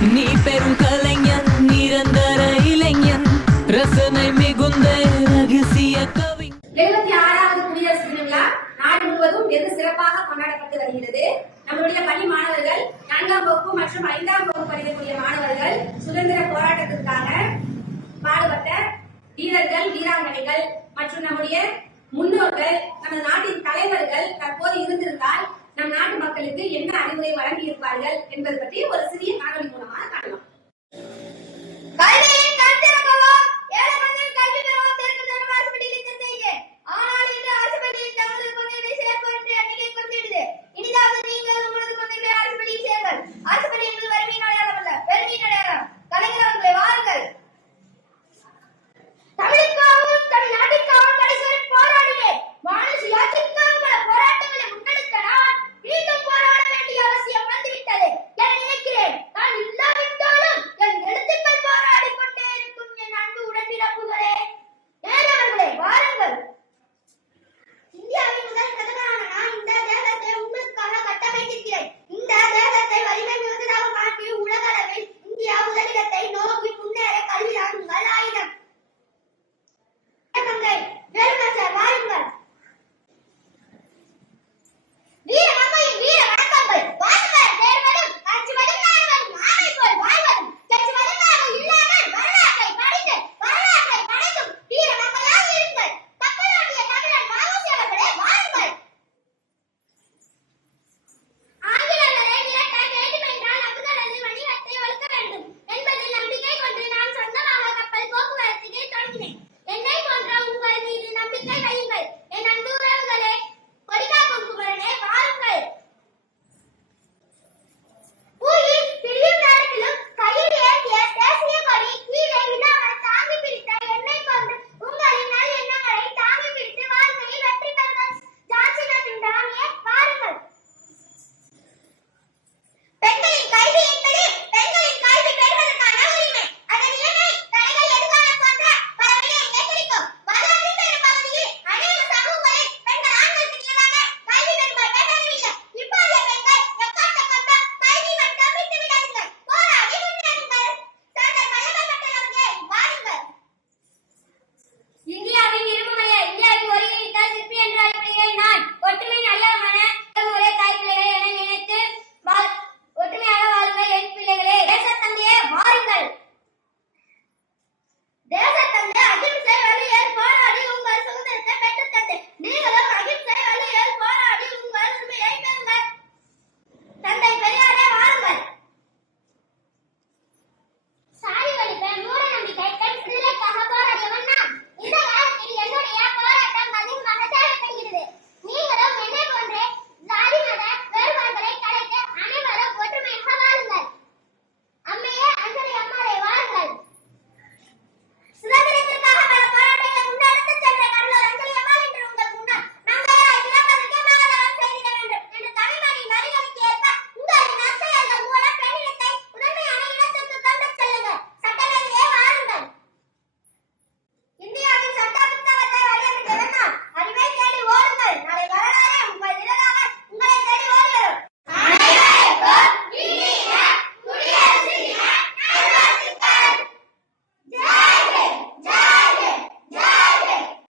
நீ பெரும் கலைஞன், நிரந்தர இளைஞன், ரசனை மிகுந்த ரகசிய கவி. 76வது குடியரசு தின விழா நாடு முழுவதும் வெகு சிறப்பாக கொண்டாடப்பட்டு வருகிறது. நம்முடைய பள்ளி மாணவர்கள் 4ஆம் வகுப்பு மற்றும் 5ஆம் வகுப்பு படிக்கக்கூடிய மாணவர்கள் சுதந்திர போராட்டத்திற்காக பாடுபட்ட வீரர்கள், வீராங்கனைகள் மற்றும் நம்முடைய முன்னோர்கள், நமது நாட்டின் தலைவர்கள் தற்போது இருந்திருந்தால் நம் நாட்டு மக்களுக்கு என்ன அறிவுரை வழங்கி இருப்பார்கள் என்பது பற்றி ஒரு சிறிய காணொலி